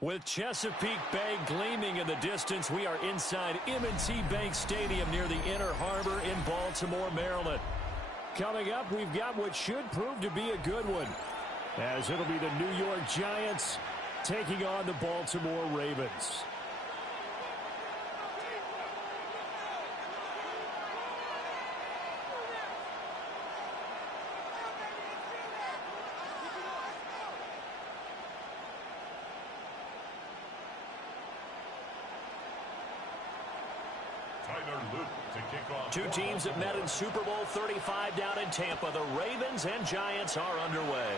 With Chesapeake Bay gleaming in the distance, we are inside M&T Bank Stadium near the Inner Harbor in Baltimore, Maryland. Coming up, we've got what should prove to be a good one, as it'll be the New York Giants taking on the Baltimore Ravens. Two teams that met in Super Bowl 35 down in Tampa. The Ravens and Giants are underway.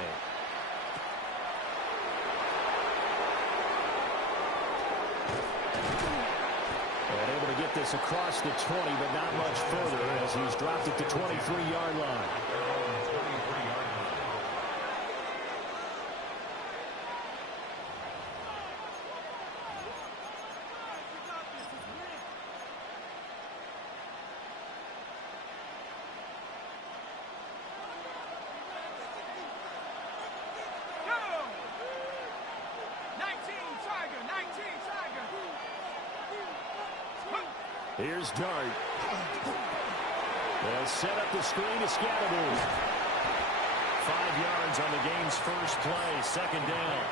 get this across the 20, but not much further as he's dropped it to 23-yard line. Here's Dart. They'll set up the screen to Scatteroo. 5 yards on the game's first play, second down.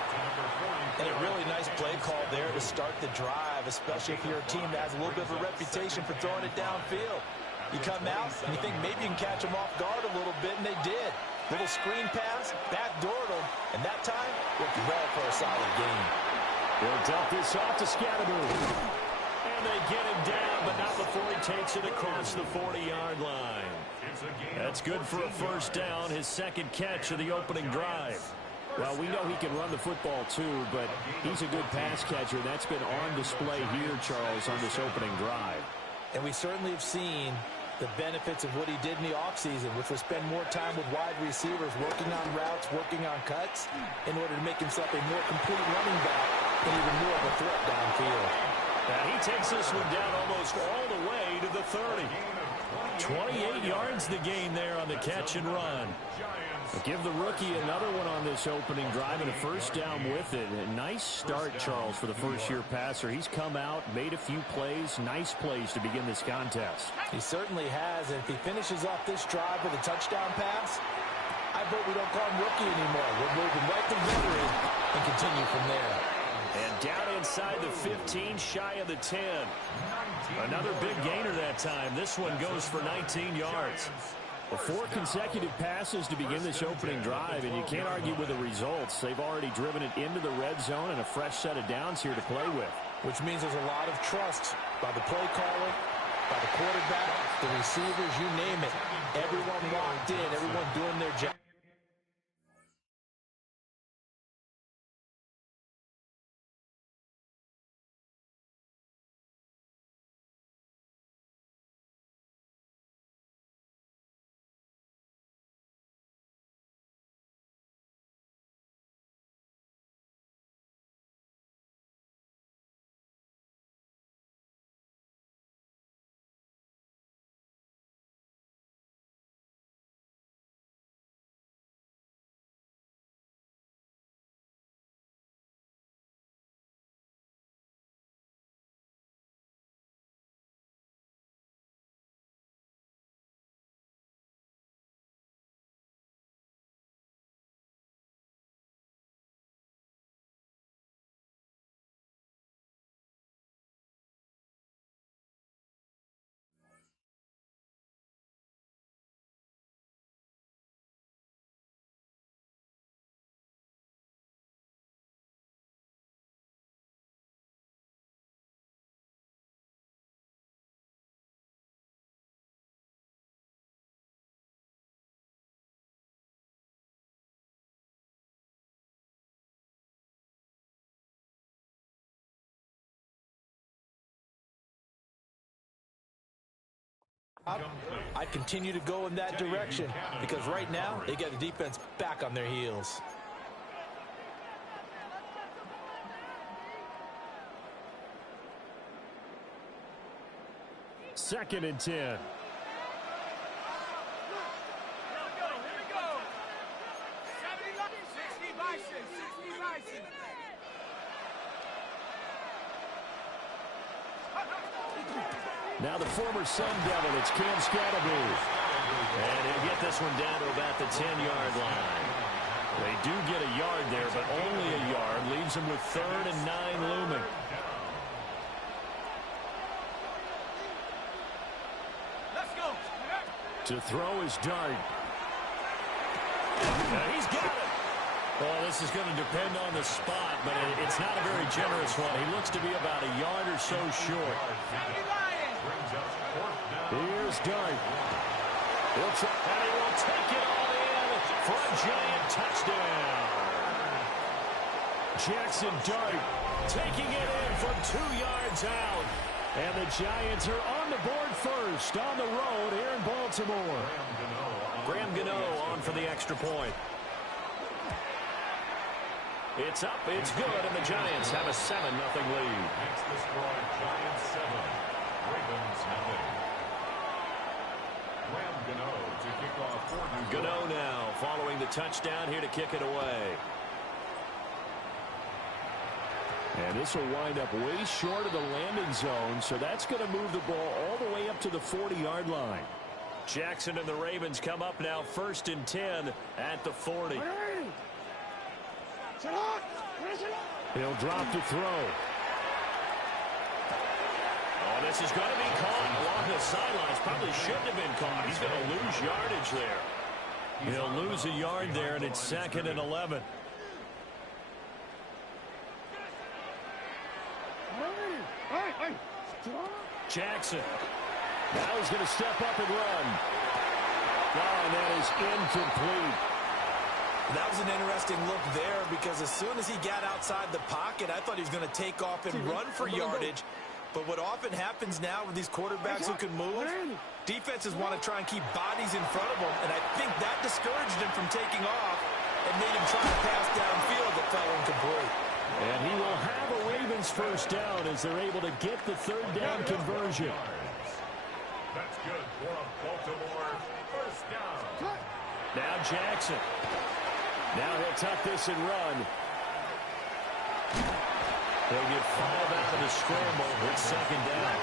And a really nice play call there to start the drive, especially if you're a team that has a little bit of a reputation for throwing it downfield. You come out and you think maybe you can catch them off guard a little bit, and they did. Little screen pass, backdoored them, and that time worked well for a solid gain. He'll dump this off to Scatteroo. And they get him down, but not before he takes it across the 40-yard line. That's good for a first down, his second catch of the opening drive. Well, we know he can run the football too, but he's a good pass catcher. That's been on display here, Charles, on this opening drive. And we certainly have seen the benefits of what he did in the offseason, which was spend more time with wide receivers, working on routes, working on cuts, in order to make himself a more complete running back and even more of a threat downfield. And he takes this one down almost all the way to the 30. 28 yards the gain there on the catch and run. But give the rookie another one on this opening drive and a first down with it. A nice start, Charles, for the first-year passer. He's come out, made a few plays, nice plays to begin this contest. He certainly has, and if he finishes off this drive with a touchdown pass, I vote we don't call him rookie anymore. We'll move him right to veteran and continue from there. And down inside the 15, shy of the 10. Another big gainer that time. This one goes for 19 yards. 4 consecutive passes to begin this opening drive, and you can't argue with the results. They've already driven it into the red zone and a fresh set of downs here to play with. Which means there's a lot of trust by the play caller, by the quarterback, the receivers, you name it. Everyone locked in, everyone doing their job. I continue to go in that direction because right now they get the defense back on their heels. Second and 10. Here we go. 60 Bison. Now the former Sun Devil, it's Cam Scatteroo. And he'll get this one down to about the 10-yard line. They do get a yard there, but only a yard. Leaves them with 3rd and 9 looming. Let's go. To throw is Dart. He's got it. Well, this is going to depend on the spot, but it's not a very generous one. He looks to be about a yard or so short. Here's Dart. He'll try, and he will take it all in for a giant touchdown. Jackson Dart taking it in from 2 yards out. And the Giants are on the board first on the road here in Baltimore. Graham Gano on for the extra point. It's up, it's good, and the Giants have a 7-0 lead. Next to score, Giants 7, Ravens nothing. Graham Gano to kick off for New York. Gano now following the touchdown here to kick it away. And this will wind up way short of the landing zone, so that's going to move the ball all the way up to the 40-yard line. Jackson and the Ravens come up now 1st and 10 at the 40. He'll drop to throw. Oh, this is going to be caught along the sidelines. Probably shouldn't have been caught. He's going to lose yardage there. He'll lose a yard there, and it's 2nd and 11. Jackson. Now he's going to step up and run. Oh, and that is incomplete. That was an interesting look there because as soon as he got outside the pocket, I thought he was going to take off and run for yardage. But what often happens now with these quarterbacks who can move, defenses want to try and keep bodies in front of them, and I think that discouraged him from taking off and made him try to pass downfield that fell incomplete. And he will have a Ravens first down as they're able to get the 3rd down conversion. That's good for a Baltimore first down. Now Jackson. Now he'll tuck this and run. He'll get 5 out of the scramble. It's 2nd down.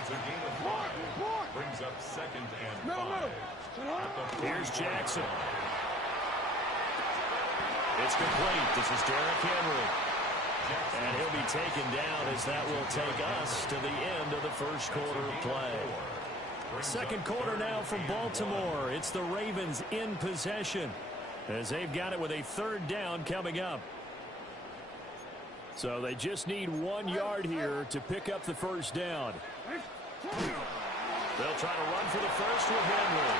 It's a gain of 5. Brings up 2nd and 5. Here's Jackson. It's complete. This is Derrick Henry. And he'll be taken down as that will take us to the end of the first quarter of play. 2nd quarter now from Baltimore. It's the Ravens in possession as they've got it with a 3rd down coming up. So they just need 1 yard here to pick up the first down. They'll try to run for the first with Henry.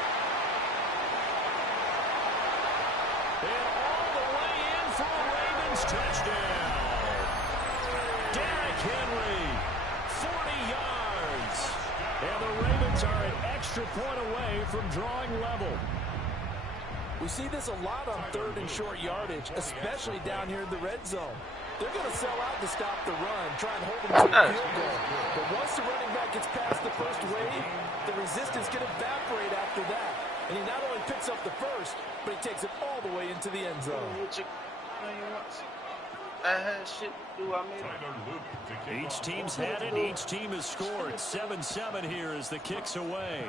And all the way in for a Ravens touchdown. Derrick Henry, 40 yards. And the Ravens are an extra point away from drawing level. We see this a lot on 3rd and short yardage, especially down here in the red zone. They're going to sell out to stop the run, try and hold them to a field goal. But once the running back gets past the first wave, the resistance can evaporate after that. And he not only picks up the first, but he takes it all the way into the end zone. Each team's had it. Each team has scored. 7-7 here as the kick's away.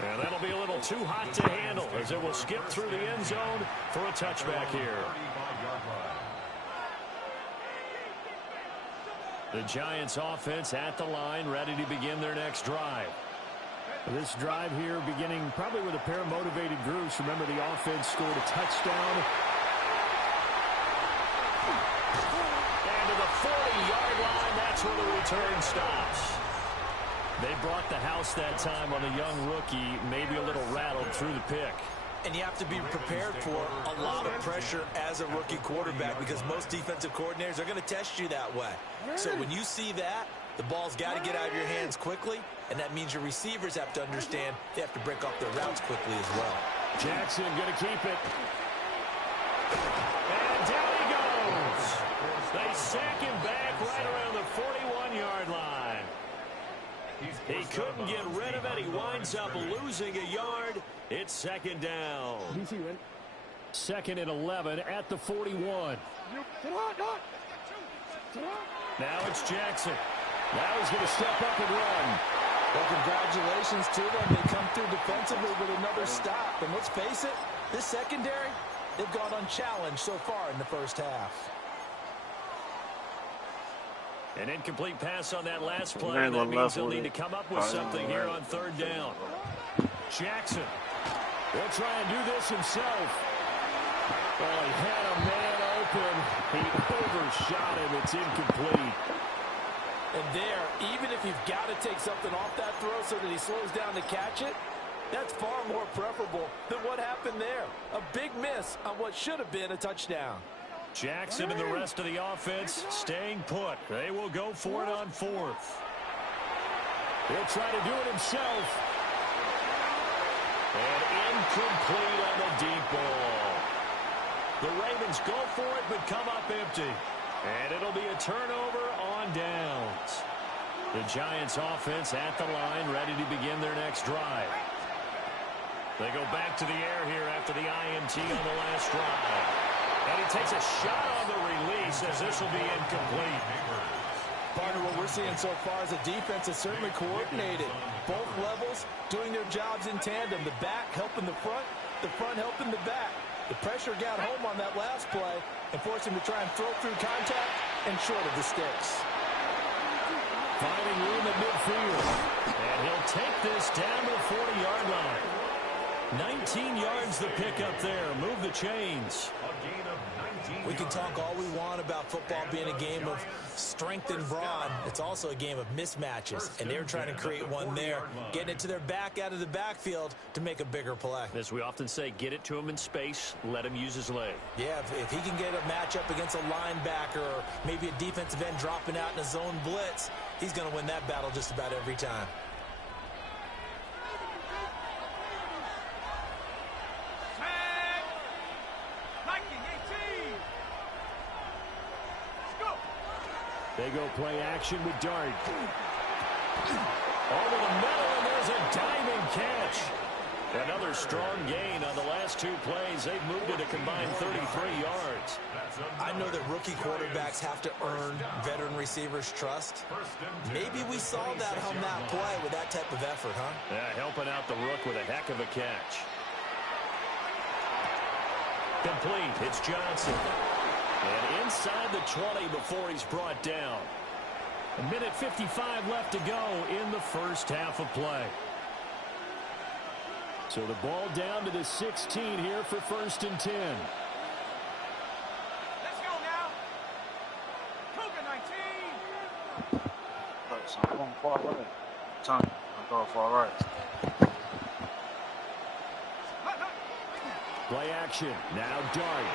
And that'll be a little too hot to handle as it will skip through the end zone for a touchback here. The Giants offense at the line, ready to begin their next drive. This drive here beginning probably with a pair of motivated groups. Remember, the offense scored a touchdown. And to the 40-yard line, that's where the return stops. They brought the house that time on a young rookie, maybe a little rattled through the pick. And you have to be prepared for a lot of pressure as a rookie quarterback because most defensive coordinators are going to test you that way. So when you see that, the ball's got to get out of your hands quickly, and that means your receivers have to understand they have to break off their routes quickly as well. Jackson going to keep it. And down he goes. They sack him back right around the 41-yard line. He couldn't get rid of it. He winds up losing a yard. It's 2nd down. 2nd and 11 at the 41. Now it's Jackson. Now he's going to step up and run. Well, congratulations to them. They come through defensively with another stop. And let's face it, this secondary, they've gone unchallenged so far in the first half. An incomplete pass on that last play. And that means they'll need to come up with something here on 3rd down. Jackson will try and do this himself. Oh, he had a man open. He overshot him. It's incomplete. And there, even if you've got to take something off that throw so that he slows down to catch it, that's far more preferable than what happened there. A big miss on what should have been a touchdown. Jackson and the rest of the offense staying put. They will go for it on fourth. He'll try to do it himself. And incomplete on the deep ball. The Ravens go for it but come up empty. And it'll be a turnover on downs. The Giants offense at the line, ready to begin their next drive. They go back to the air here after the INT on the last drive. And he takes a shot on the release as this will be incomplete. Partner, what we're seeing so far is the defense is certainly coordinated. Both levels doing their jobs in tandem. The back helping the front helping the back. The pressure got home on that last play and forced him to try and throw through contact and short of the sticks. Finding room at midfield. And he'll take this down to the 40-yard line. 19 yards the pick up there. Move the chains. We can talk all we want about football being a game of strength and brawn. It's also a game of mismatches, and they're trying to create one there, getting it to their back out of the backfield to make a bigger play. As we often say, get it to him in space, let him use his leg. Yeah, if he can get a matchup against a linebacker or maybe a defensive end dropping out in a zone blitz, he's going to win that battle just about every time. They go play action with Dart. Over the middle, and there's a diving catch. Another strong gain on the last two plays. They've moved it a combined 33 yards. I know that rookie quarterbacks have to earn veteran receivers' trust. Maybe we saw that on that play with that type of effort, huh? Yeah, helping out the rook with a heck of a catch. Complete. It's Johnson. And inside the 20 before he's brought down. 1:55 left to go in the first half of play. So the ball down to the 16 here for 1st and 10. Let's go now. Cougar 19. So I'm going far right. Tony, I'm going far right. Play action. Now Dart.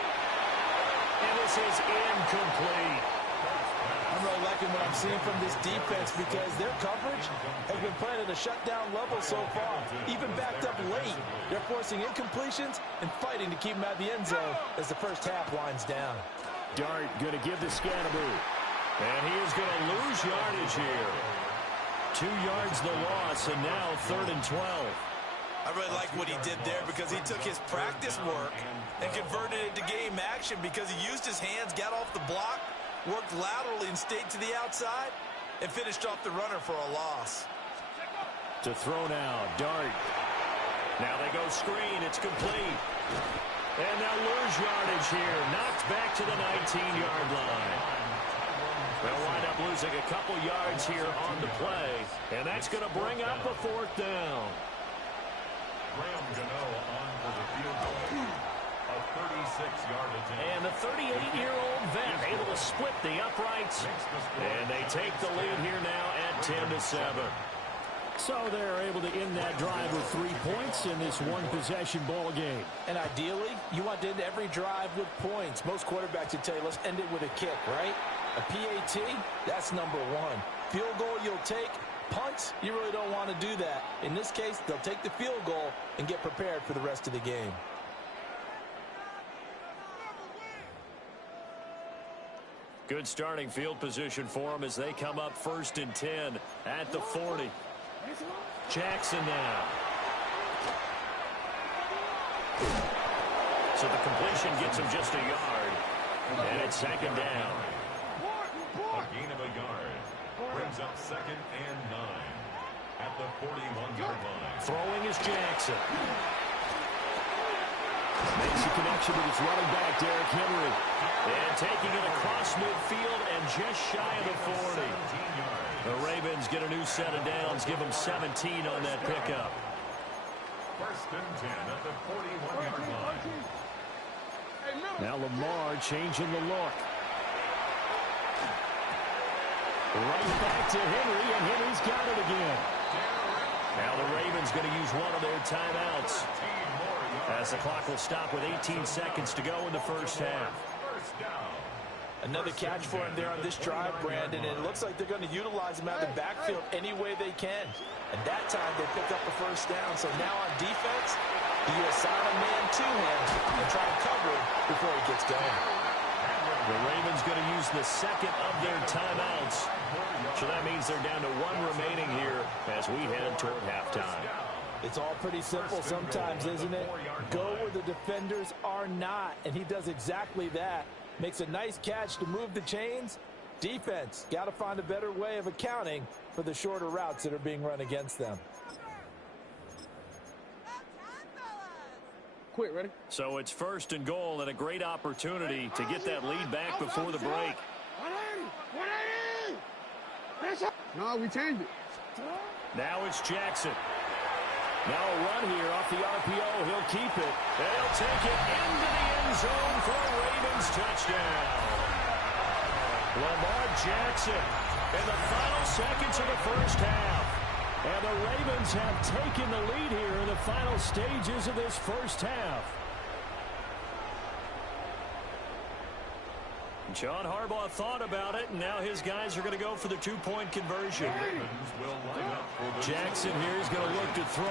And this is incomplete. I'm really liking what I'm seeing from this defense because their coverage has been playing at a shutdown level so far. Even backed up late, they're forcing incompletions and fighting to keep them out of the end zone as the first half winds down. Dart going to give the Scannaboo. And he is going to lose yardage here. 2 yards the loss, and now 3rd and 12. I really like what he did there because he took his practice work and converted it to game action because he used his hands, got off the block, worked laterally and stayed to the outside, and finished off the runner for a loss. To throw now, Dart. Now they go screen. It's complete. And they'll lose yardage here. Knocked back to the 19-yard line. They'll wind up losing a couple yards here on the play, and that's going to bring up a 4th down. On for the field goal. A 36-yard attempt. And the 38-year-old vet able to split the uprights. And they take the lead here now at 10-7. So they're able to end that drive with 3 points in this one-possession ball game. And ideally, you want to end every drive with points. Most quarterbacks would tell you, let's end it with a kick, right? A PAT, that's number one. Field goal you'll take. Punts, you really don't want to do that. In this case, they'll take the field goal and get prepared for the rest of the game. Good starting field position for them as they come up 1st and 10 at the 40. Jackson now. So the completion gets him just a yard. And it's 2nd down. A gain of a yard. Brings up 2nd and 9 at the 41-yard line. Throwing is Jackson. Makes a connection with his running back, Derrick Henry. And taking it across midfield and just shy of the 40. The Ravens get a new set of downs, give them 17 on that pickup. 1st and 10 at the 41-yard line. Now Lamar changing the look. Right back to Henry, and Henry's got it again. Now the Ravens going to use one of their timeouts as the clock will stop with 18 seconds to go in the first half. First down. Another catch for him there on this drive, Brandon, and it looks like they're going to utilize him out of the backfield any way they can. At that time, they picked up the first down. So now on defense, you assign a man to him and try and cover him before he gets going. The Ravens going to use the second of their timeouts. So that means they're down to one remaining here as we head toward halftime. It's all pretty simple sometimes, isn't it? Go where the defenders are not, and he does exactly that. Makes a nice catch to move the chains. Defense, got to find a better way of accounting for the shorter routes that are being run against them. Quick, ready? So it's first and goal and a great opportunity to get that lead back before the break. 180! No, we changed it. Now it's Jackson. Now a run here off the RPO. He'll keep it. And he'll take it into the end zone for a Ravens touchdown. Lamar Jackson in the final seconds of the first half. And the Ravens have taken the lead here in the final stages of this first half. John Harbaugh thought about it, and now his guys are going to go for the two-point conversion. Jackson here is going to look to throw.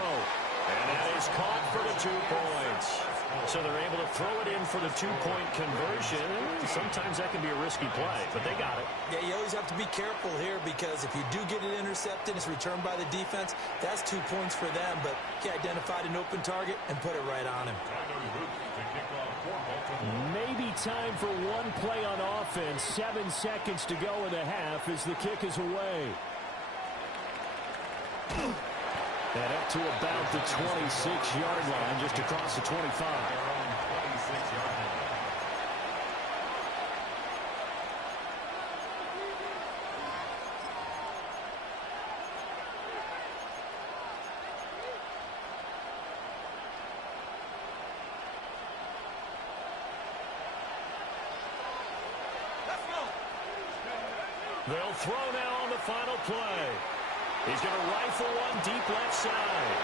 And that is caught for the 2 points. So they're able to throw it in for the two-point conversion. Sometimes that can be a risky play, but they got it. Yeah, you always have to be careful here because if you do get it intercepted, it's returned by the defense, that's 2 points for them. But he identified an open target and put it right on him. Maybe time for one play on offense. 7 seconds to go in the half as the kick is away. And up to about the 26-yard line, just across the 25. They'll throw now on the final play. He's going to rifle one deep left side.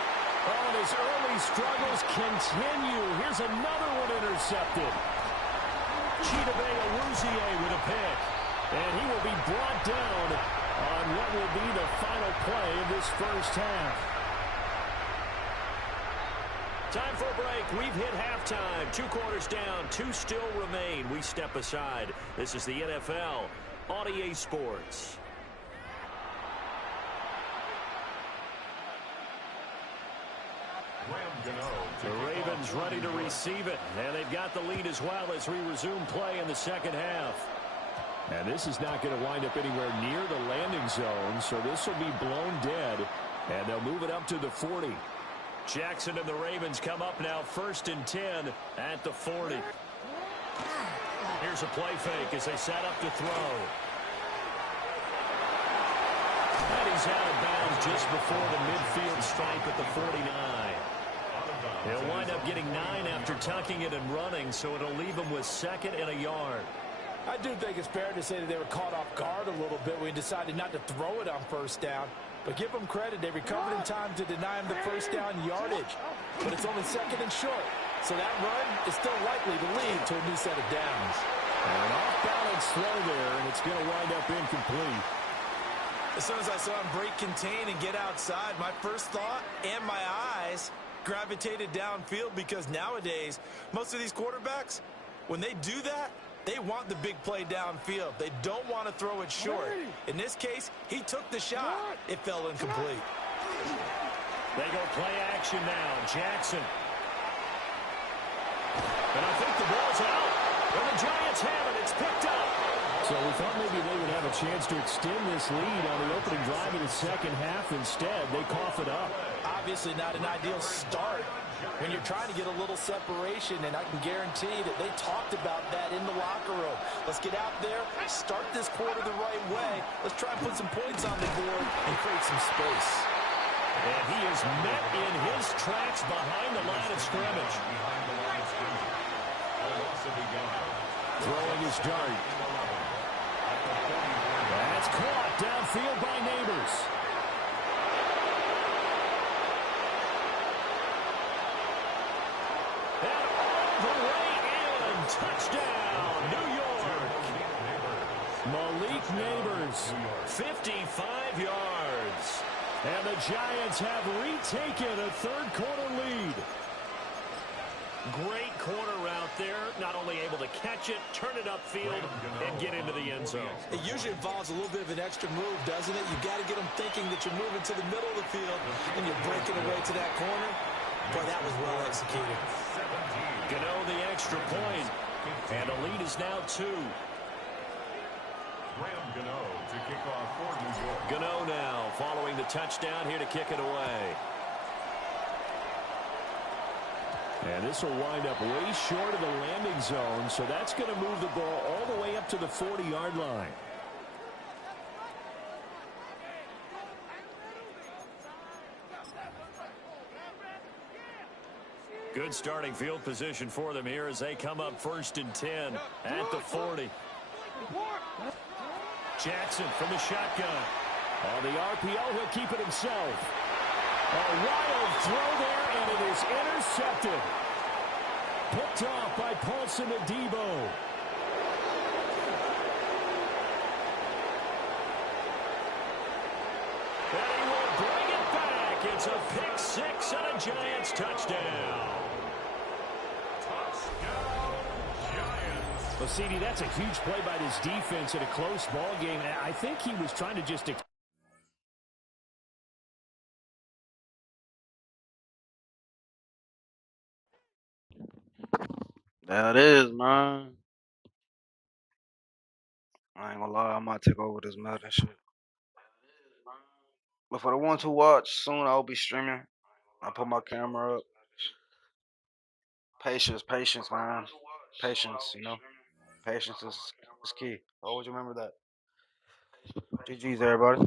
Oh, and his early struggles continue. Here's another one intercepted. Chidobe Awuzie with a pick. And he will be brought down on what will be the final play of this first half. Time for a break. We've hit halftime. 2 quarters down. 2 still remain. We step aside. This is the NFL on EA Sports. The Ravens ready to receive it, and they've got the lead as well as we resume play in the second half. And this is not going to wind up anywhere near the landing zone, so this will be blown dead, and they'll move it up to the 40. Jackson and the Ravens come up now 1st and 10 at the 40. Here's a play fake as they set up to throw. And he's out of bounds just before the midfield stripe at the 49. He'll wind up getting 9 after tucking it and running, so it'll leave him with 2nd and a yard. I do think it's fair to say that they were caught off guard a little bit when he decided not to throw it on first down. But give them credit, they recovered in time to deny him the first down yardage. But it's only 2nd and short, so that run is still likely to lead to a new set of downs. And an off-balance throw there, and it's going to wind up incomplete. As soon as I saw him break contain and get outside, my first thought and my eyes gravitated downfield because nowadays, most of these quarterbacks, when they do that, they want the big play downfield. They don't want to throw it short. In this case, he took the shot. It fell incomplete. They go play action now. Jackson. And I think the ball's out. And the Giants have it. It's picked up. So we thought maybe they would have a chance to extend this lead on the opening drive of the second half. Instead, they cough it up. Obviously not an ideal start when you're trying to get a little separation, and I can guarantee that they talked about that in the locker room. Let's get out there, start this quarter the right way. Let's try and put some points on the board and create some space. And he is met in his tracks behind the line of scrimmage. Throwing his dart. That's caught downfield by Neighbors. And all the way in. Touchdown, New York. Malik Neighbors, 55 yards. And the Giants have retaken a third-quarter lead. Great corner route there. Not only able to catch it, turn it upfield, and get into the end zone. It usually involves a little bit of an extra move, doesn't it? You've got to get them thinking that you're moving to the middle of the field and you're breaking away to that corner. Boy, that was well executed. Gano the extra point, and the lead is now 2. Gano to kick off for New York. Gano now following the touchdown here to kick it away. And this will wind up way short of the landing zone, so that's going to move the ball all the way up to the 40-yard line. Good starting field position for them here as they come up 1st and 10 at the 40. Jackson from the shotgun. On the RPO, he'll keep it himself. A wild throw there, and it is intercepted. Picked off by Paulson Adebo. And he will bring it back. It's a pick 6 and a Giants touchdown. Well, CD, that's a huge play by this defense in a close ball game. I think he was trying to just... That is, man. I ain't gonna lie, I might take over this Madden shit. But for the ones who watch, soon I'll be streaming. I'll put my camera up. Patience, man. Patience, you know. Patience is key. Always remember that. GG's, everybody.